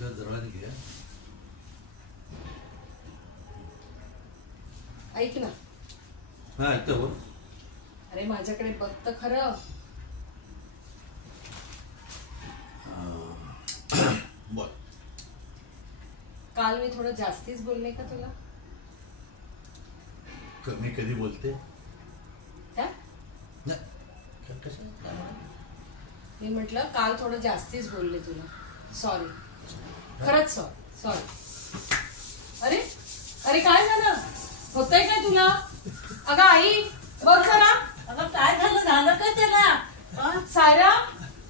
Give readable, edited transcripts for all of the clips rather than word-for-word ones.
जवळ घ्या. ऐक ना. हा ऐकतो बोल. अरे माझ्याकडे बघ तर खरं. बोल. काल मी थोडं जास्तीच बोलले का तुला? कमी कधी बोलते? काय? मी म्हटलं काल थोडं जास्तीच बोलले तुला. सॉरी. खरंच सॉरी. अरे अरे काय झालं? होतंय काय तुला? अगं आई बघ जरा. अगं काय झालं काय त्याला? सायरा,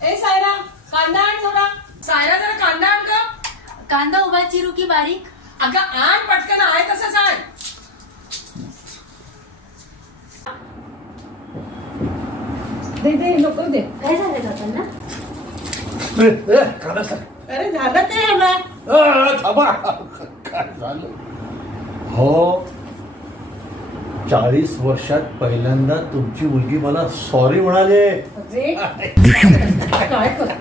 ए सायरा, कांदा आण थोडा. सायरा जरा कांदा आण ग. कांदा उभा चिरू की बारीक? अगं आण पटकन. आहे तसंच आण. दे नको दे. काय झालं जाताना? अरे झालं काय याला? थांबा. काय झालं? हो 40 वर्षात पहिल्यांदा तुमची मुलगी मला सॉरी म्हणाले. काय कर.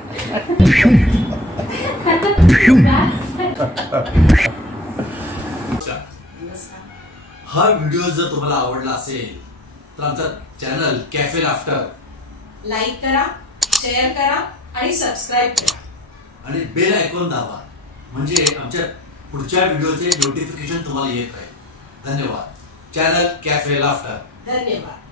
हा व्हिडिओ जर तुम्हाला आवडला असेल तर आमचा चॅनल कॅफे लाफ्टर लाईक करा, शेअर करा आणि सबस्क्राईब करा आणि बेल आयकॉन दाबा म्हणजे आमच्या पुढच्या व्हिडिओचे नोटिफिकेशन तुम्हाला येत राहील. धन्यवाद. Channel cafe laughter. धन्यवाद.